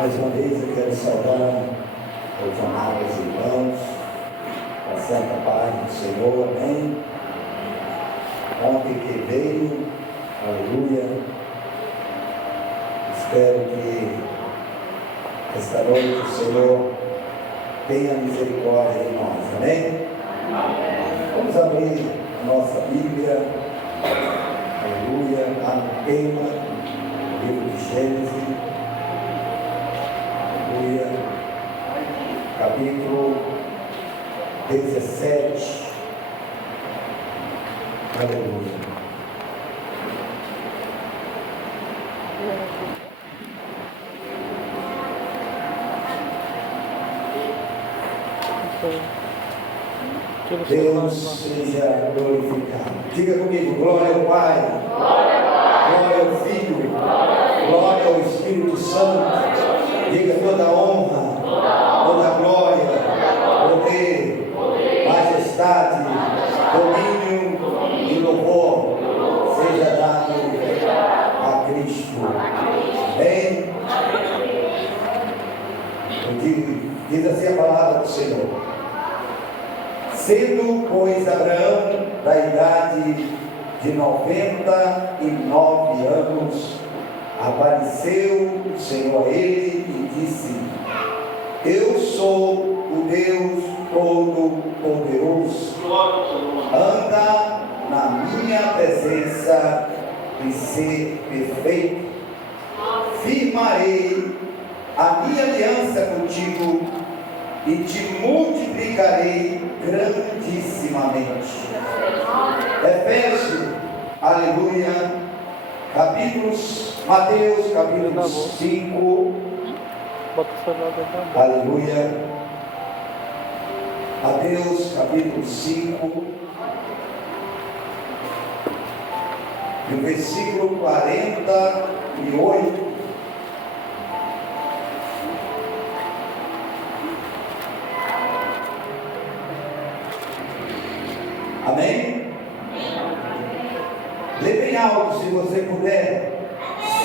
Mais uma vez eu quero saudar os amados irmãos, com a santa paz do Senhor, amém? Ontem que veio, aleluia, espero que esta noite o Senhor tenha misericórdia de nós, amém? Vamos abrir a nossa Bíblia, aleluia, lá no tema, no livro de Gênesis, aleluia, capítulo 17, aleluia. Deus seja glorificado. Diga comigo, glória ao Pai, glória ao Filho, glória ao Espírito Santo. Diga toda honra, toda glória, poder, majestade, domínio e louvor seja dado a Cristo. Amém? Diz assim a palavra do Senhor. Sendo, pois, Abraão da idade de 99 anos, apareceu o Senhor a ele e disse: Eu sou o Deus Todo-Poderoso, anda na minha presença e ser perfeito. Firmarei a minha aliança contigo e te multiplicarei grandissimamente. Efésios, aleluia, Mateus capítulo 5, aleluia, Mateus capítulo 5, e o versículo 48. Amém? Lê bem alto se você puder.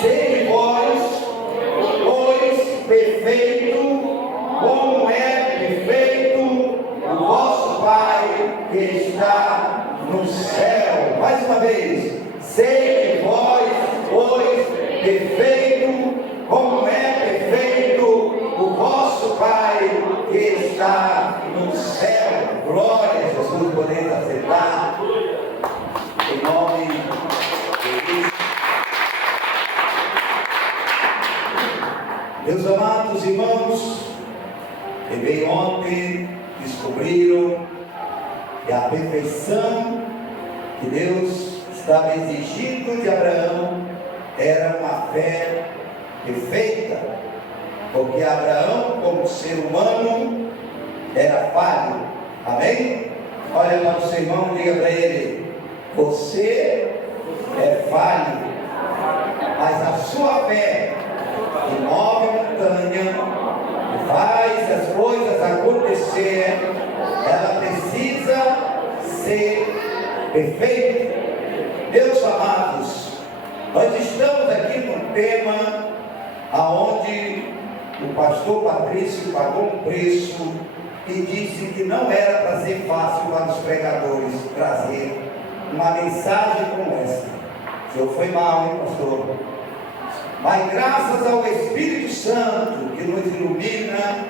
Sede vós, pois, perfeito, como é perfeito o vosso Pai que está no céu. Mais uma vez. Sede vós, pois, perfeito, como é perfeito o vosso Pai que está no céu. Glória a Jesus, podemos aceitar em nome de Cristo. Meus amados irmãos, que veio ontem, descobriram que a perfeição que Deus estava exigindo de Abraão era uma fé perfeita, porque Abraão, como ser humano, era falho. Amém? Olha para o seu irmão e diga para ele: você é falho, mas a sua fé que move montanha, que faz as coisas acontecer, ela precisa ser perfeita. Meus amados, nós estamos aqui num tema aonde o pastor Patrício pagou um preço e disse que não era para ser fácil para os pregadores trazer uma mensagem como essa. O senhor foi mal, hein, pastor? Mas graças ao Espírito Santo que nos ilumina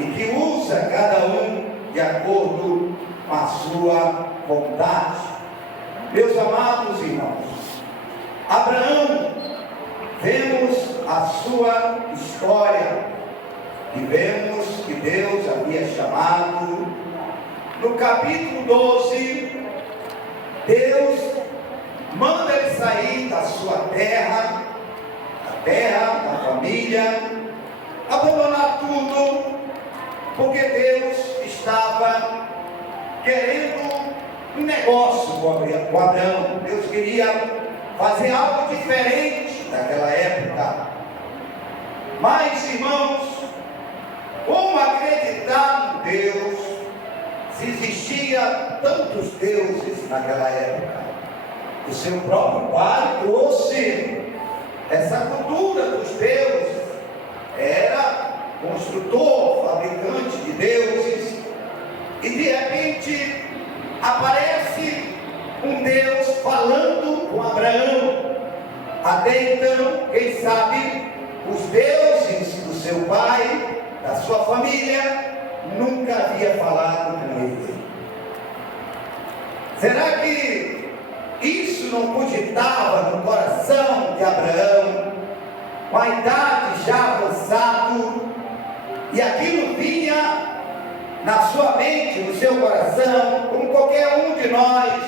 e que usa cada um de acordo com a sua vontade. Meus amados irmãos, Abraão, vemos a sua história e vemos que Deus havia chamado. No capítulo 12, Deus manda ele sair da sua terra, da terra, da família, abandonar tudo, porque Deus estava querendo um negócio com Abraão. Deus queria fazer algo diferente naquela época. Mas, irmãos, como acreditar em Deus se existia tantos deuses naquela época? O seu próprio pai trouxe essa cultura dos deuses. Até então, quem sabe, os deuses do seu pai, da sua família, nunca havia falado com ele. Será que isso não cogitava no coração de Abraão, com a idade já avançada, e aquilo vinha na sua mente, no seu coração, como qualquer um de nós,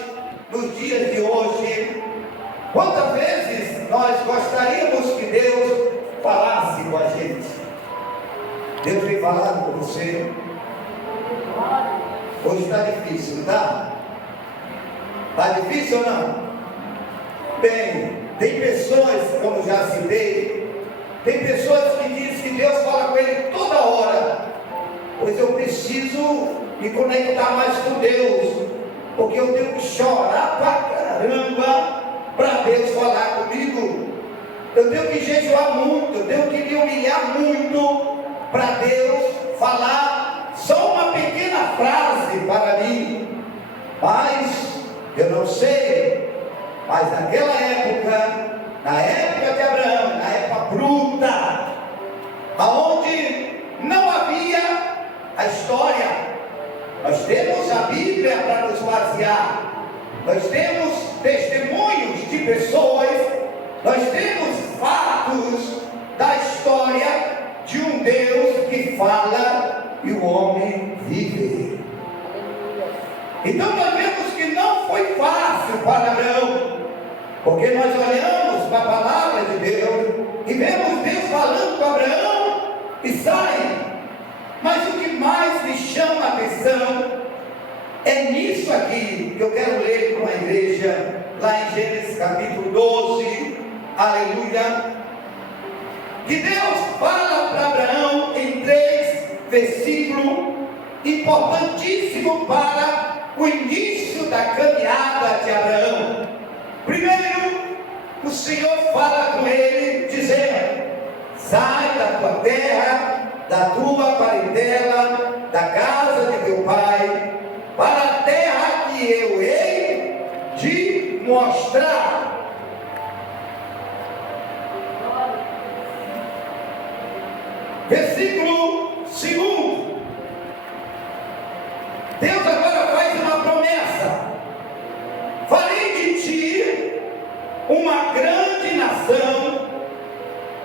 nos dias de hoje? Quantas vezes nós gostaríamos que Deus falasse com a gente? Deus tem falado com você? Hoje está difícil, não está? Está difícil ou não? Bem, tem pessoas, como já citei, tem pessoas que dizem que Deus fala com ele toda hora. Pois eu preciso me conectar mais com Deus, porque eu tenho que chorar pra caramba para Deus falar comigo. Eu tenho que jejuar muito, eu tenho que me humilhar muito para Deus falar só uma pequena frase para mim. Mas eu não sei, mas naquela época, na época de Abraão, na época bruta, aonde não havia a história, nós temos a Bíblia para nos basear, nós temos testemunhos de pessoas, nós temos fatos da história de um Deus que fala e o homem vive. Então nós vemos que não foi fácil para Abraão, porque nós olhamos para a palavra de Deus e vemos Deus falando com Abraão e sai. Mas o que mais me chama a atenção é nisso aqui que eu quero ler com a igreja, lá em Gênesis capítulo 12, aleluia, que Deus fala para Abraão em 3 versículos importantíssimos para o início da caminhada de Abraão. Primeiro, o Senhor fala com ele, dizendo: sai da tua terra, da tua parentela, da casa de teu pai, para a terra que eu hei de mostrar. Versículo 2. Deus agora faz uma promessa: farei de ti uma grande nação,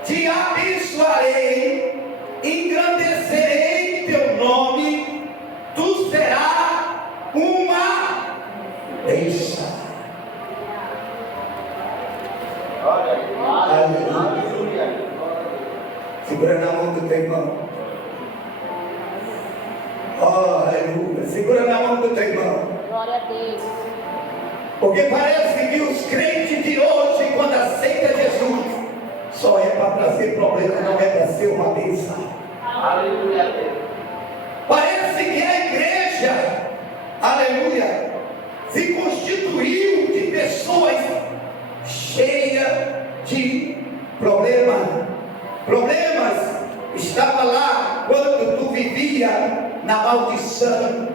te abençoarei, engrandecerei teu nome, tu serás uma bênção. Aleluia. Segura na mão do teu irmão. Oh, aleluia. Segura na mão do teu irmão. Glória a Deus. Porque parece que os crentes de hoje, quando aceitam Jesus, só é para trazer problema, não é para ser uma bênção. Aleluia. Parece que a igreja, aleluia, se constituiu de pessoas cheias de problemas. Problemas estavam lá quando tu vivia na maldição.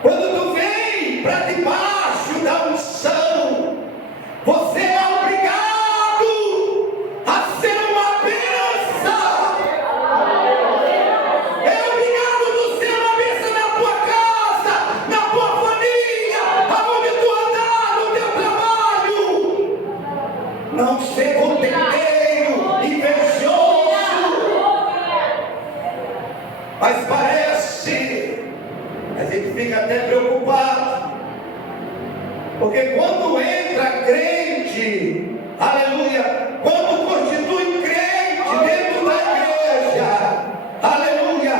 Quando tu vem para debaixo da unção, você é obrigado a ser uma bênção. É obrigado a ser uma bênção na tua casa, na tua família, aonde tu andar, no teu trabalho. Não ser contenteiro, invejoso. Mas parece, a gente fica até preocupado, porque quando entra crente, aleluia, quando constitui crente dentro da igreja, aleluia,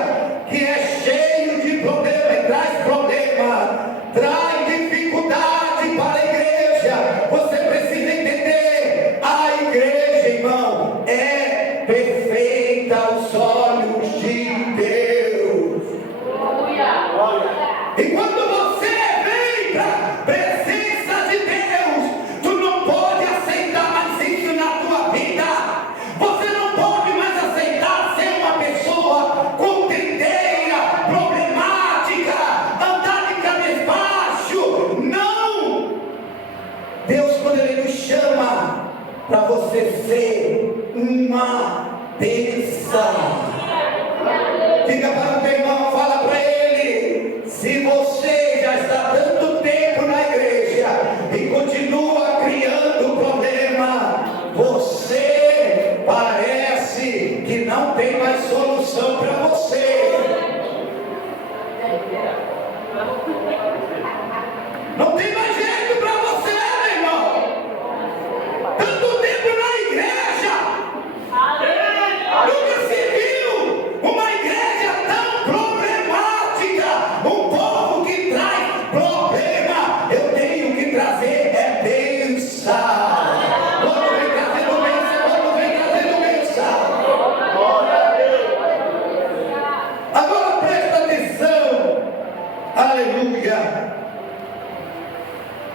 que é cheio de problema e traz problema, traz dificuldade para a igreja, você precisa entender, a igreja, irmão, é perfeita aos olhos de Deus. E quando você vem para a presença de Deus, tu não pode aceitar para você ser uma bênção. Diga para o teu irmão, fala para ele: se você já está tanto tempo na igreja e continua criando problema, você parece que não tem mais solução para você. Não tem mais jeito para você, meu irmão. Tanto tempo na igreja, nunca se viu uma igreja tão problemática, um povo que traz problema. Eu tenho que trazer bênção. Quando vem trazendo bênção, quando vem trazendo bênção. Agora presta atenção, aleluia.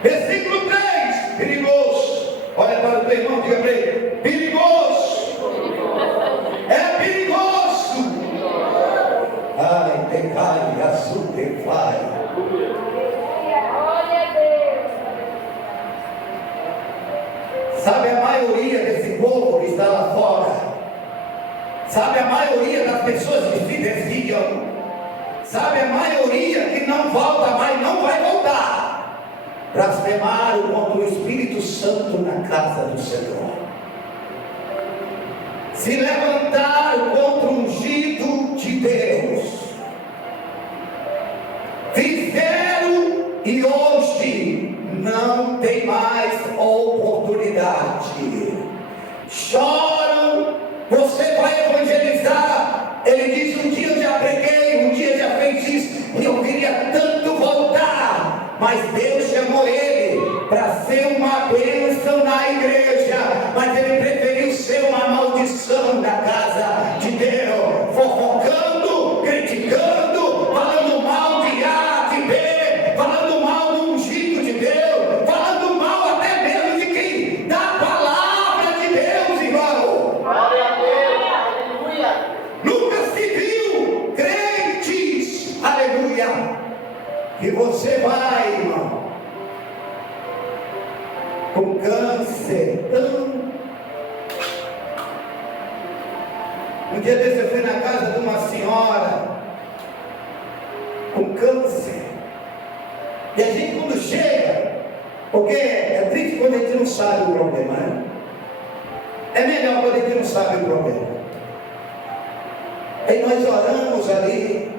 Versículo 3, perigoso. Olha para o teu irmão, diga para ele: perigoso. É perigoso. Ai, pecai, açúcar, vai. Glória a Deus. Sabe a maioria desse povo que está lá fora? Sabe a maioria das pessoas que se desviam? Sabe a maioria que não volta mais, não vai voltar? Blasfemaram contra o Espírito Santo na casa do Senhor. Se levantaram contra o ungido de Deus. Fizeram e hoje não tem mais oportunidade. Choram. Você vai evangelizar. Ele diz: um dia eu já preguei, um dia já fez isso, e eu queria tanto voltar. Mas Deus chamou ele para ser uma bênção na igreja, mas ele preferiu ser uma maldição na casa de Deus, fofocando, criticando, falando mal de A, de B, falando mal do ungido de Deus, falando mal até mesmo de quem dá a palavra de Deus, irmão. Glória a Deus. Aleluia. Nunca se viu crentes, aleluia. E você vai, irmão, com câncer tão... Um dia desse eu fui na casa de uma senhora com câncer. E a gente quando chega, porque é triste quando a gente não sabe o problema, né? É melhor quando a gente não sabe o problema. Aí nós oramos ali,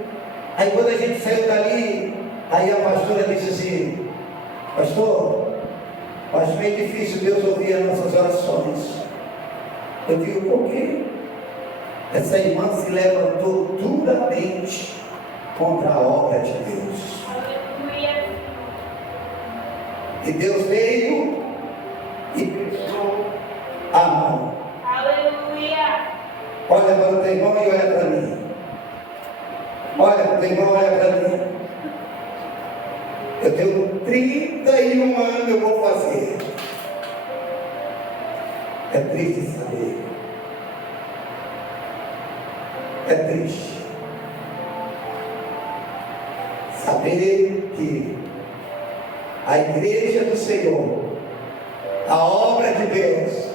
aí quando a gente saiu dali, aí a pastora disse assim: pastor, acho meio difícil Deus ouvir as nossas orações. Eu digo: por quê? Essa irmã se levantou duramente contra a obra de Deus. Aleluia. E Deus veio e pesou a mão. Aleluia. Olha para o teu irmão e olha para mim. Olha para o teu irmão, olha para mim. Eu tenho 31 anos, eu vou fazer. É triste saber. É triste saber que a igreja do Senhor, a obra de Deus,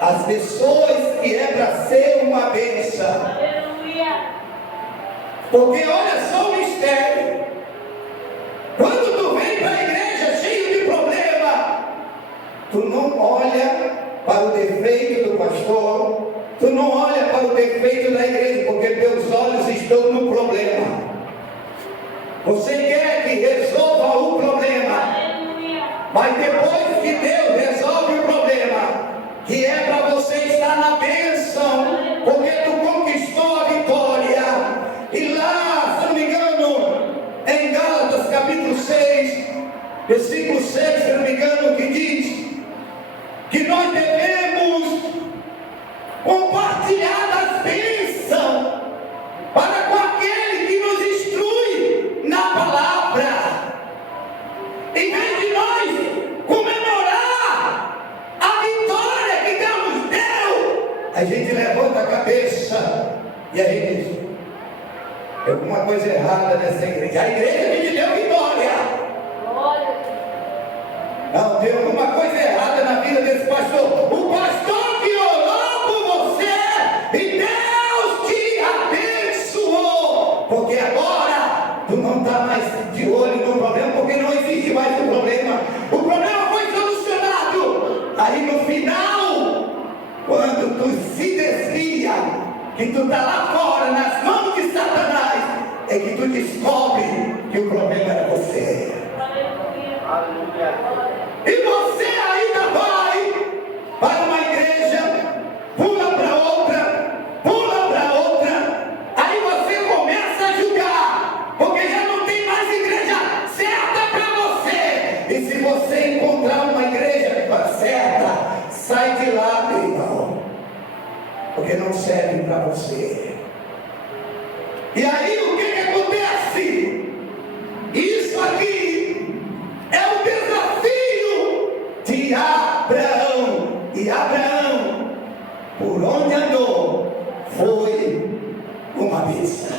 as pessoas que é para ser uma bênção. Aleluia. Porque olha só o mistério. Quando tu vem para a igreja cheio de problema, tu não olha para o defeito do pastor, tu não olha para o defeito da igreja, porque teus olhos estão no problema. Você quer que resolva o problema, Aleluia. mas depois que Deus resolve o problema, que é para você estar na bênção, porque tu conquistou a vitória. E lá, se não me engano, em Gálatas capítulo 6, versículo 6, se não me engano, que diz que nós devemos compartilhar das bênçãos para com aquele que nos instrui na palavra. Em vez de nós comemorar a vitória que Deus nos deu, a gente levanta a cabeça e a gente diz: tem alguma coisa errada nessa igreja. A igreja que te deu vitória. Glória. Não, tem alguma coisa errada na vida desse pastor. final, quando tu se desvia, que tu está lá fora, nas mãos de Satanás, é que tu descobre que o problema era você. E você ainda vai para uma igreja, pula para outra, aí você começa a julgar, porque já não tem mais igreja certa para você. E se você encontrar uma igreja certa, sai de lá, meu irmão, porque não serve para você. E aí o que acontece? Isso aqui é o desafio de Abraão. E Abraão, por onde andou, foi uma bênção.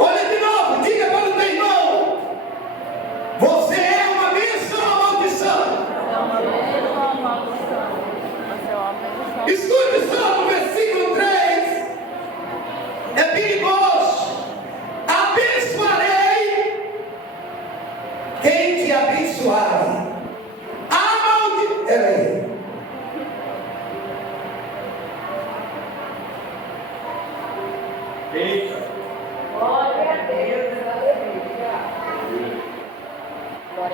Olha de novo, diga para o teu irmão: você é uma bênção ou uma maldição? Escute só no versículo 3. É perigoso. Abençoarei quem te abençoar. Peraí. Glória a Deus.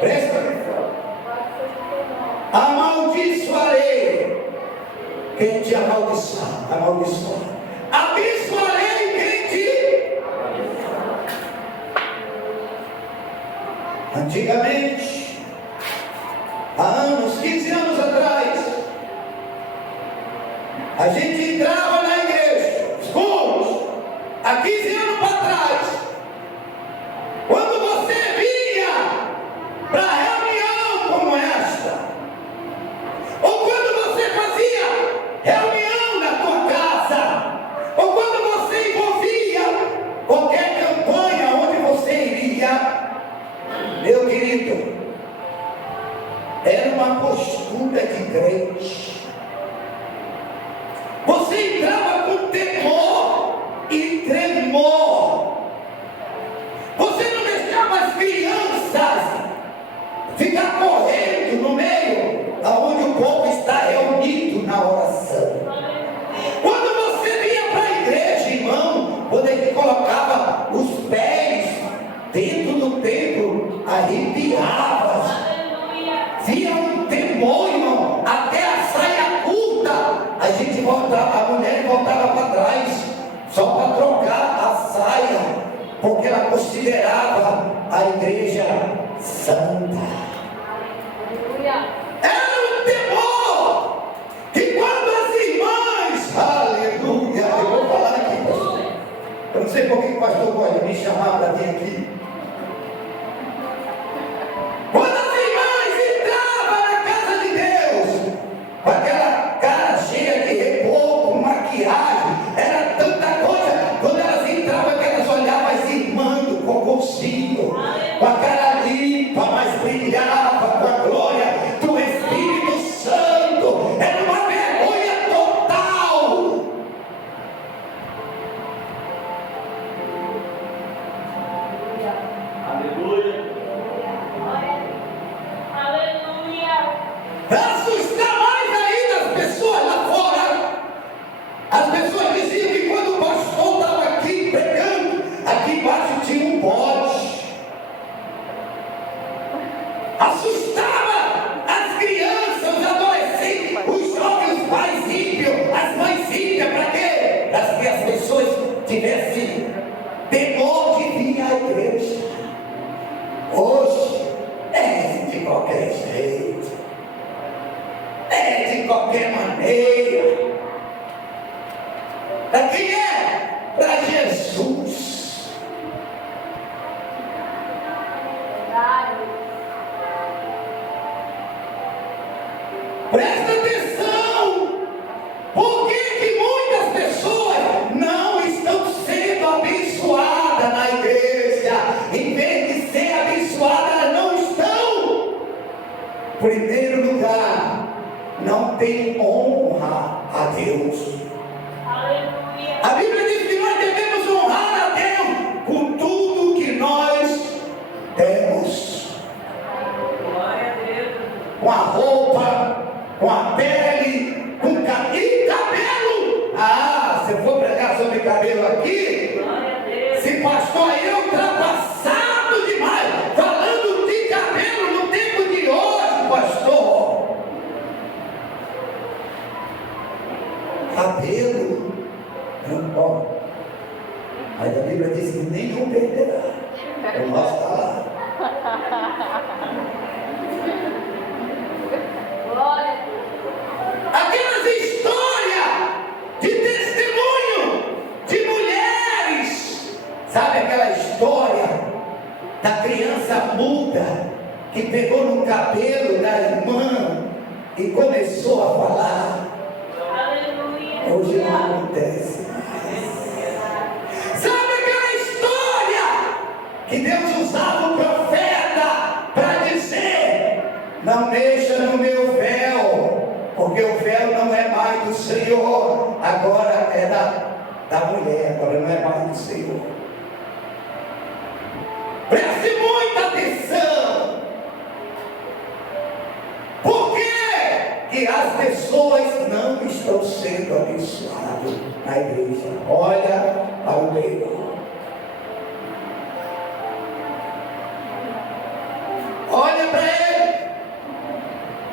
Presta atenção. Amaldiçoarei quem te amaldiçoar. Abençoarei quem te. Antigamente, há anos, 15 anos atrás, a gente entrava na igreja, escute, há 15 anos para trás, quando você vinha para reunião como esta, ou quando você fazia reunião na tua casa, ou quando você envolvia qualquer campanha onde você iria, meu querido, era uma postura de crente. Você entrava com temor e tremor. Você não deixava as crianças ficar correndo no meio aonde o povo está reunido na oração. Quando você vinha para a igreja, irmão, quando ele colocava os pés dentro do templo, arrepiava. Via um temor, irmão, até a saia curta, a gente voltava, a mulher voltava para trás, só para trocar a saia, porque ela considerava a igreja santa. Era um temor, que quando as irmãs, aleluia, eu vou falar aqui, pastor, eu não sei por que o pastor pode me chamar para vir aqui. Com aquela cara cheia de reboco, maquiagem, era tanta coisa. Quando elas entravam, que elas olhavam as irmãs do cocôzinho, com a cara limpa, mas brilhava com a glória do Espírito Santo. Era uma vergonha total. Aleluia. Para assustar mais ainda as pessoas lá fora. As pessoas diziam que quando o pastor estava aqui pregando, aqui embaixo tinha um bode. Assustava as crianças, os adolescentes, os jovens, os pais ímpios, as mães ímpias. Para quê? Para que as pessoas tivessem temor de vir à igreja. Hoje é de qualquer jeito, é de qualquer maneira. Para quem é? Para Jesus. Presta atenção. Por que muitas pessoas não estão sendo abençoadas na igreja? Em vez de ser abençoadas, elas não estão. Primeiro lugar, não tem honra a Deus. Aleluia. A Bíblia diz que nós devemos honrar a Deus com tudo que nós temos. Glória a Deus. com a roupa, com a pele, com e cabelo. Ah, se eu for pregar sobre cabelo aqui, se pastor aí é ultrapassado demais, falando de cabelo no tempo de hoje, pastor. Cabelo, não pode. Mas a Bíblia diz que nenhum perderá. O nosso está lá. Aquelas histórias de testemunho de mulheres, sabe aquela história da criança muda que pegou no cabelo da irmã e começou a falar? Aleluia. Hoje não acontece mais. Sabe aquela história que Deus usava o profeta para dizer: não mexa no meu véu, porque o véu não é mais do Senhor, agora é da mulher, agora não é mais do Senhor. Preste muita atenção. Por que as pessoas não estão sendo abençoadas na igreja? Olha para o meio. Olha para ele.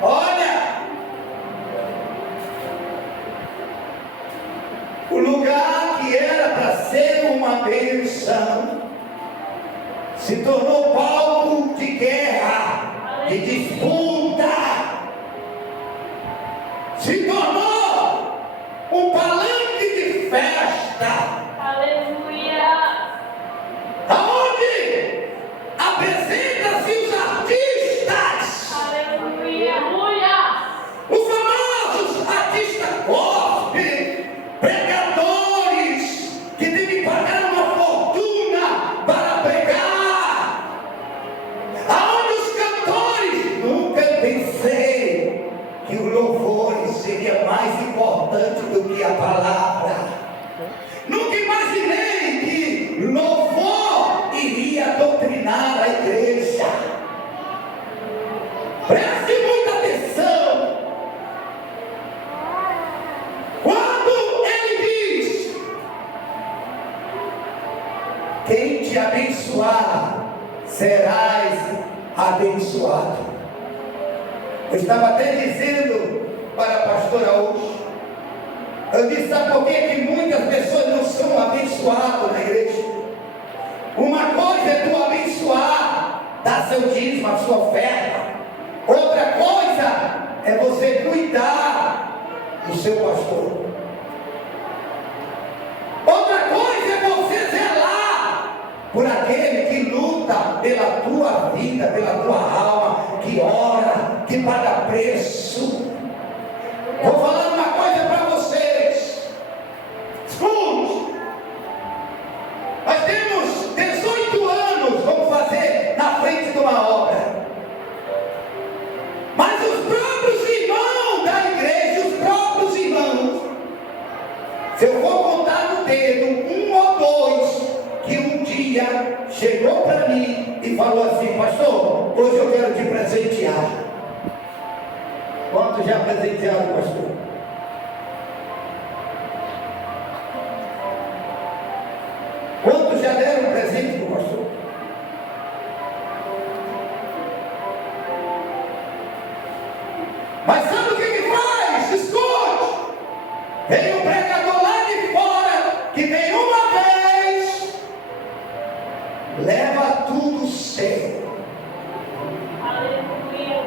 Olha. O lugar que era para ser uma bênção se tornou palco de guerra, de disputa. Se tornou um palanque de festa. Aleluia. Aonde apresenta-se os artistas. Aleluia. Os famosos artistas gospel, pregadores que têm que pagar uma fortuna para pregar. Aonde os cantores, nunca pensei que o louvor seria mais importante do que a palavra. Nunca imaginei que louvor iria doutrinar a igreja. Preste muita atenção. Quando ele diz: quem te abençoar, serás abençoado. Eu estava até dizendo para a pastora hoje, eu disse: sabe por que muitas pessoas não são abençoadas na igreja? Uma coisa é tu abençoar, dar seu dízimo, a sua oferta. Outra coisa é você cuidar do seu pastor. Outra coisa é você zelar por aquele que luta pela tua vida, pela tua alma, que ora, que paga preço. Vou falar uma coisa para vocês. Escute. Nós temos 18 anos, vamos fazer na frente de uma obra. Mas os próprios irmãos da igreja, os próprios irmãos, se eu for contar no dedo, um ou dois, que um dia chegou para mim e falou assim: pastor, hoje eu quero te presentear. Quantos já presentearam, pastor? Quantos já deram um presente para o pastor? Mas sabe o que faz? Escute! Vem um pregador lá de fora, que vem uma vez, leva tudo sério. Aleluia.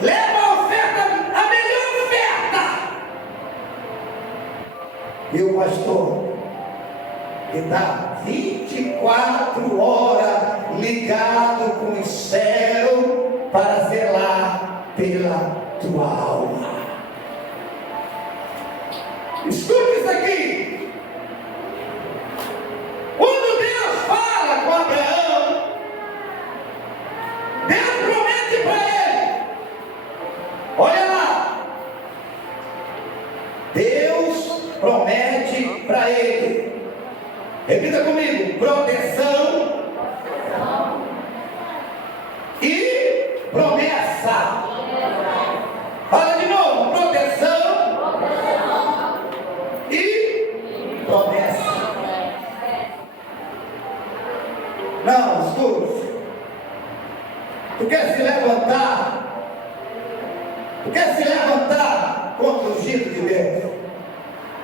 Leva a oferta, a melhor oferta. E o pastor, que está 24 horas ligado com o céu para zelar pela tua alma. Escute isso aqui. Quando Deus fala com Abraão, Deus promete para ele. Olha lá. Deus promete para ele. Repita comigo: proteção e promessa. Não, escute. Tu quer se levantar? Tu quer se levantar contra o ungido de Deus?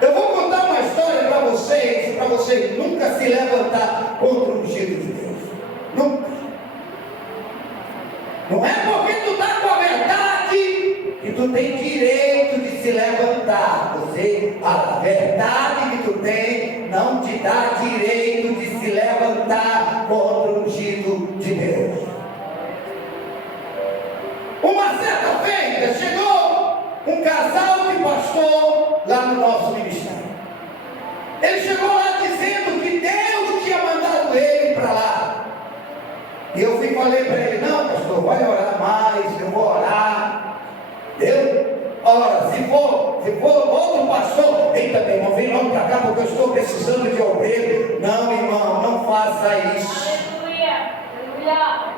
Eu vou contar uma história para vocês nunca se levantar contra o ungido de Deus. Nunca. Não é porque tu está com a verdade que tu tem direito de se levantar. A verdade que tu tem não te dá direito de se levantar contra o ungido de Deus. Uma certa feita chegou um casal de pastor lá no nosso ministério. Ele chegou lá dizendo que Deus tinha mandado ele para lá. E eu falei para ele: não, pastor, vai orar mais, eu vou orar. Ora, se for outro pastor, eita, meu irmão, vem logo para cá porque eu estou precisando de obreiro. Não, irmão, não faça isso. Aleluia. Aleluia.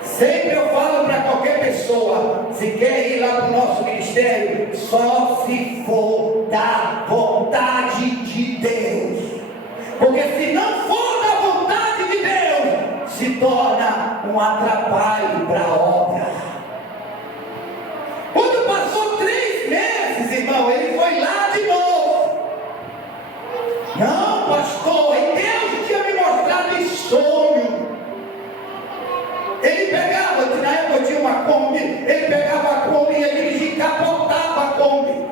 Sempre eu falo para qualquer pessoa: se quer ir lá para o nosso ministério, só se for da vontade de Deus. Porque se não for da vontade de Deus, se torna um atrapalho para a obra. Quando passou 3 meses, irmão, ele foi lá de novo. Não, pastor, Deus tinha me mostrado em sonho. Ele pegava, na época eu tinha uma Kombi, ele pegava a Kombi e ia dirigir, capotava a Kombi.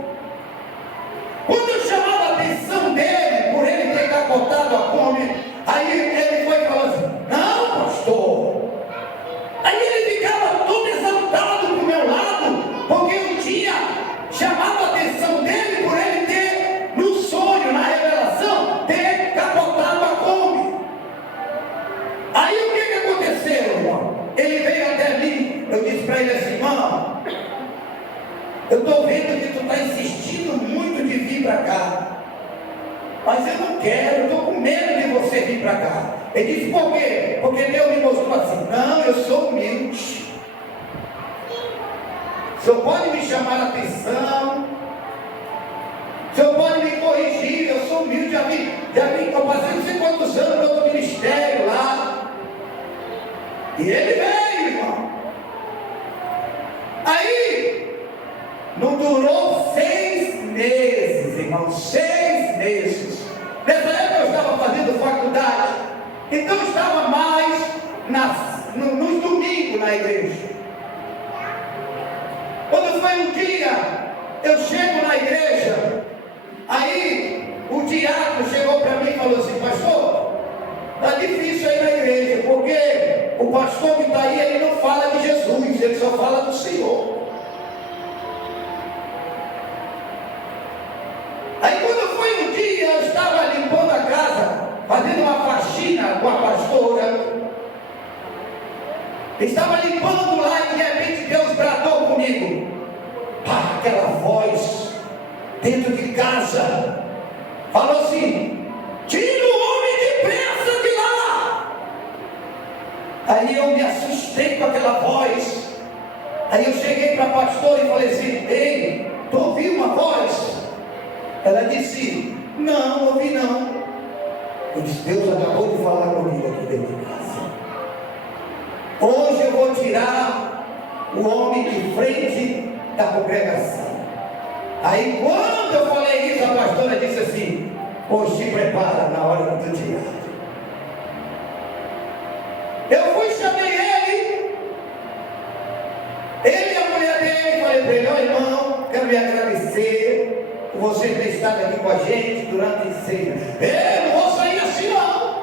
Quando eu chamava a atenção dele, por ele ter capotado a Kombi, aí ele foi e falou assim: não, pastor. Aí ele ficava todo exaltado do meu lado, porque eu tinha chamado a atenção dele por ele ter, no sonho, na revelação, ter capotado a Kombi. Aí o que aconteceu, irmão? Ele veio até mim, eu disse para ele assim: irmão, eu estou vendo que tu está insistindo muito de vir para cá, mas eu não quero, eu estou com medo de você vir para cá. Ele disse: por quê? Porque Deus me mostrou assim. Não, eu sou humilde. O senhor pode me chamar a atenção, o senhor pode me corrigir, eu sou humilde, já vi, eu passei não sei quantos anos no outro ministério lá. E ele veio, irmão. Aí, não durou 6 meses, irmão, 6 meses. Nessa época eu estava fazendo faculdade, então eu estava mais nos domingos na igreja. Quando foi um dia, eu chego na igreja, aí o diácono chegou para mim e falou assim: pastor, está difícil aí na igreja, porque o pastor que está aí, ele não fala de Jesus, ele só fala do Senhor. Aí quando foi um dia, eu estava limpando a casa, fazendo uma faxina com a pastora, estava limpando lá e de repente Deus bradou comigo. Pá, aquela voz dentro de casa falou assim: tira o homem depressa de lá. Aí eu me assustei com aquela voz. Aí eu cheguei para a pastora e falei assim: ei, tu ouviu uma voz? Ela disse: não, ouvi não. Eu disse: Deus acabou de falar comigo aqui dentro de casa. Hoje eu vou tirar o homem de frente da congregação. Aí quando eu falei isso, a pastora disse assim: pois se prepara na hora do dia. Eu fui, chamei ele e a mulher dele, falei para ele: ó irmão, quero me agradecer por você ter estado aqui com a gente durante 6 meses. Eu não vou sair assim não.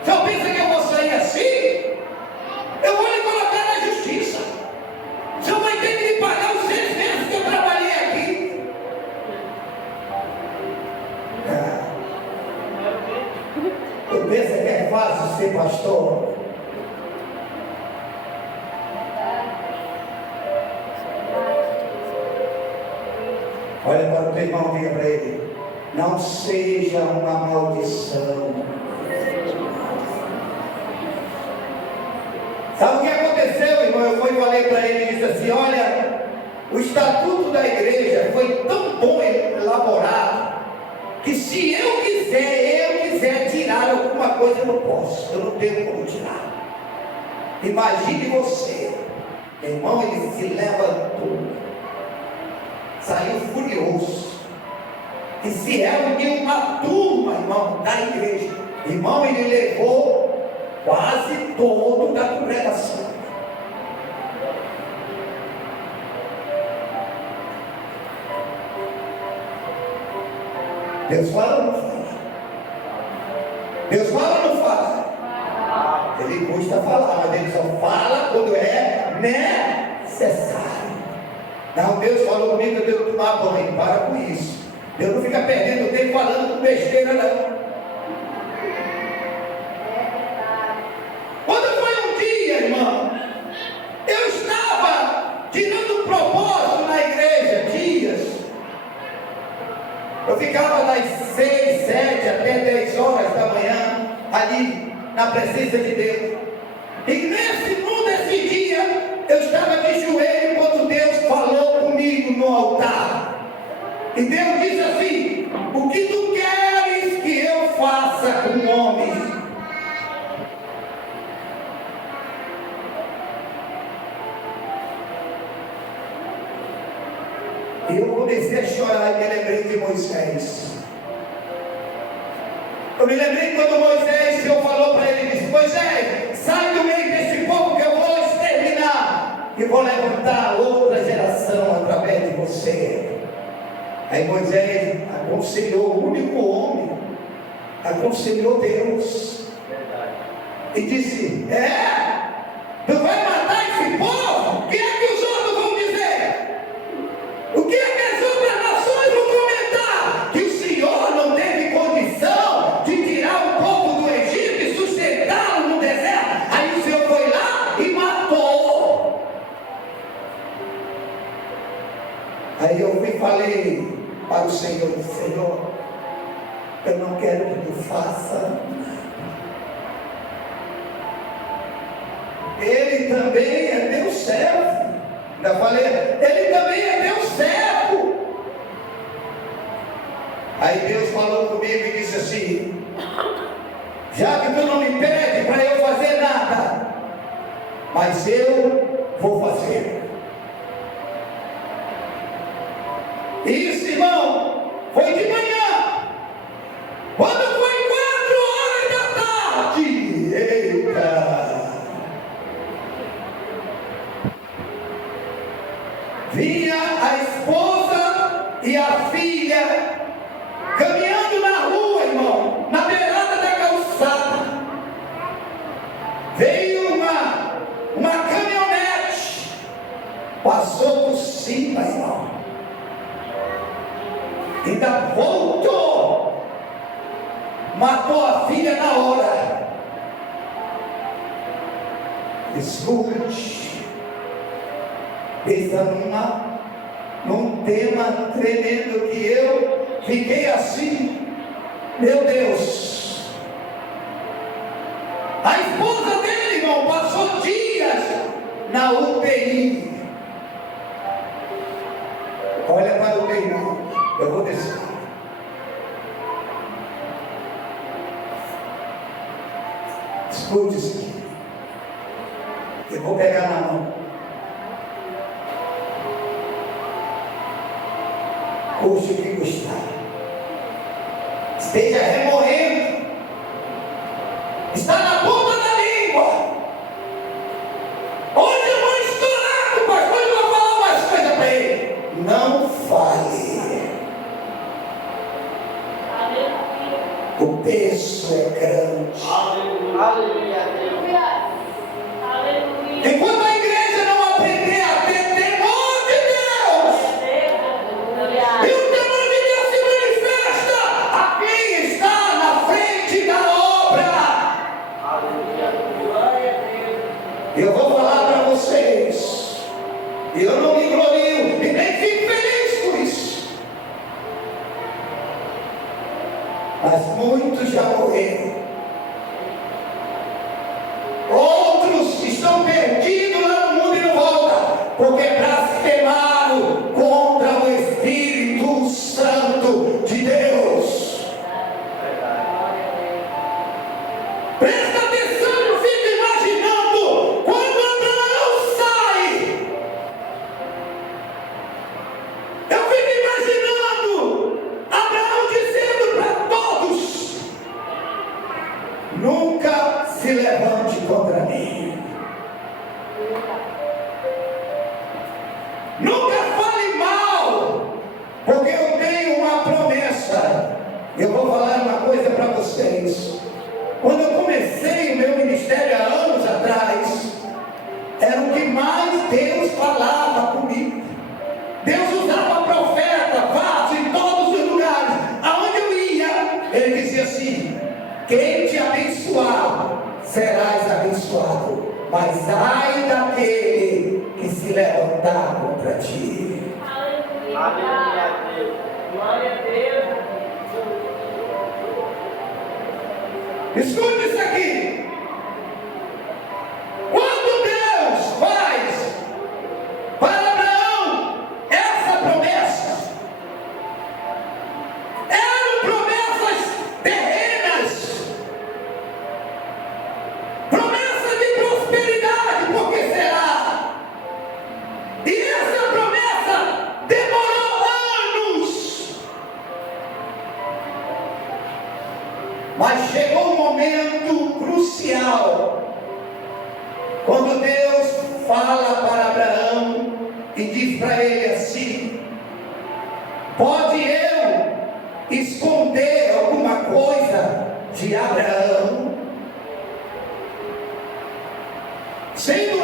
O senhor pensa que eu vou sair assim? Eu vou lhe colocar na justiça. O senhor vai ter que me pagar os 6 meses que eu trabalhei aqui. Tu pensa que é fácil ser pastor? Olha para o teu irmão, diga para ele: não seja uma maldição. Sabe o que aconteceu, irmão? Eu fui e falei para ele e disse assim: olha, o estatuto da igreja foi tão bom elaborado, que se eu quiser tirar alguma coisa, eu não posso, eu não tenho como tirar. Imagine você, irmão, ele se levantou, saiu furioso, e se reuniu uma turma, irmão, da igreja. Irmão, ele levou quase todo da congregação. Deus fala ou não fala? Deus fala ou não fala? Ele custa falar, mas ele só fala quando é necessário. Não, Deus falou comigo que eu tenho que tomar banho. Para com isso. Deus não fica perdendo tempo falando com besteira, não. Quando foi um dia, irmão, eu estava tirando um propósito na igreja, dias. Eu ficava das 6, 7 até 10 horas da manhã, ali na presença de Deus. E nesse dia, eu estava de joelho quando Deus falou comigo no altar. E Deus disse assim: o que tu queres que eu faça com homens? E eu comecei a chorar e me lembrei de Moisés. Eu me lembrei quando Moisés, o Senhor falou para ele, disse: Moisés, sai do meio desse povo que eu vou exterminar e vou levantar outra geração através de você. Aí Moisés aconselhou o único homem, aconselhou Deus e disse: tu vai matar esse povo? O que é que os outros vão dizer? O que é que as outras nações vão comentar? Que o Senhor não teve condição de tirar o povo do Egito e sustentá-lo no deserto. Aí o Senhor foi lá e matou. Aí eu fui e falei para o Senhor: Senhor, eu não quero que tu faça. Ele também é teu servo. Ainda falei, ele também é teu servo. Aí Deus falou comigo e disse assim: já que tu não me pede para eu fazer nada, mas eu vou fazer. Isso, irmão, foi de manhã. Quando foi 4 horas da tarde, eita, vinha a esposa e a filha caminhando na rua, irmão, na beirada da calçada. Veio uma caminhonete, passou por cima, irmão. Ainda voltou, matou a filha na hora. Escute, pensa num tema tremendo que eu fiquei assim, meu Deus. A esposa dele, irmão, passou dias na UTI. Olha para o teu irmão. Eu vou descer. Escute isso aqui. Eu vou pegar na mão. Custe o que custar. Esteja remoendo. Está na ponta da língua. Onde eu vou estourar com o pastor, eu vou falar umas coisas para ele. Não fale. O peso é grande. Aleluia. Enquanto a igreja não aprender a ter temor de Deus, e o temor de Deus se manifesta a quem está na frente da obra. Eu vou falar para vocês, eu não me glorio e nem fico feliz por isso, mas muitos já morreram. Outros estão perdidos lá no mundo e não voltam, porque blasfemaram contra o Espírito Santo de Deus. Nunca fale mal, porque eu tenho uma promessa. Eu vou falar uma coisa para vocês. Quando eu comecei o meu ministério há anos atrás, era o que mais Deus falava comigo. Deus usava profeta, vaso em todos os lugares. Aonde eu ia, Ele dizia assim: quem te abençoar, serás abençoado, mas ai daquele que se levantar contra ti. Aleluia. Glória a Deus. Escute isso aqui. Quando Deus faz para Abraão essa promessa, eram promessas terrenas, promessa de prosperidade, porque será? E essa promessa demorou anos. Mas chegou um momento crucial, quando Deus fala para Abraão e diz para ele assim: pode eu esconder alguma coisa de Abraão? Sendo